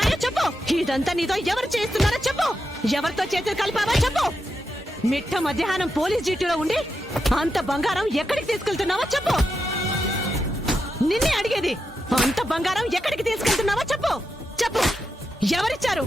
ఉన్నాయో చెప్పు. ఇదంతా నీతో ఎవరు చేస్తున్నారో చెప్పు. ఎవరితో చేతులు కలిపావో చెప్పు. మిట్ట మధ్యాహ్నం పోలీస్ డ్యూటీలో ఉండి అంత బంగారం ఎక్కడికి తీసుకెళ్తున్నావో చెప్పు. నిన్నే అడిగేది. అంత బంగారం ఎక్కడికి తీసుకెళ్తున్నావో చెప్పు. చెప్పు, ఎవరిచ్చారు?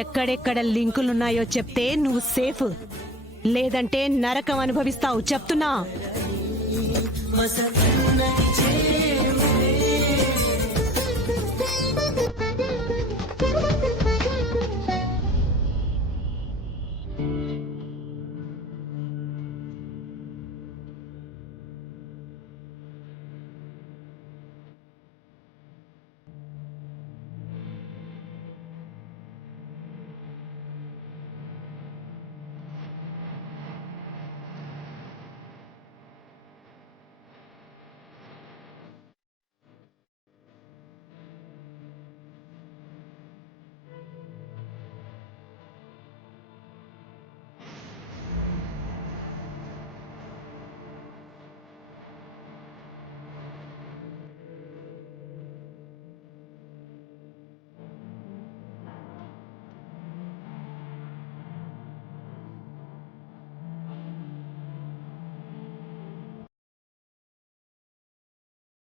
ఎక్కడెక్కడ లింకులున్నాయో చెప్తే నువ్వు సేఫ్, లేదంటే నరకం అనుభవిస్తావు చెప్తున్నా.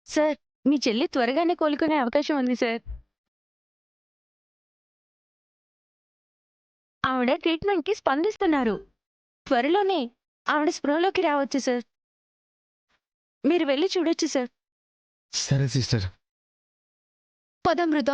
సార్, మీ చెల్లి త్వరగానే కోలుకునే అవకాశం ఉంది సార్. ఆవిడ ట్రీట్మెంట్‌కి స్పందిస్తున్నారు. త్వరలోనే ఆవిడ స్పృహలోకి రావచ్చు సార్. మీరు వెళ్లి చూడొచ్చు సార్. సరే సిస్టర్. పద మృత.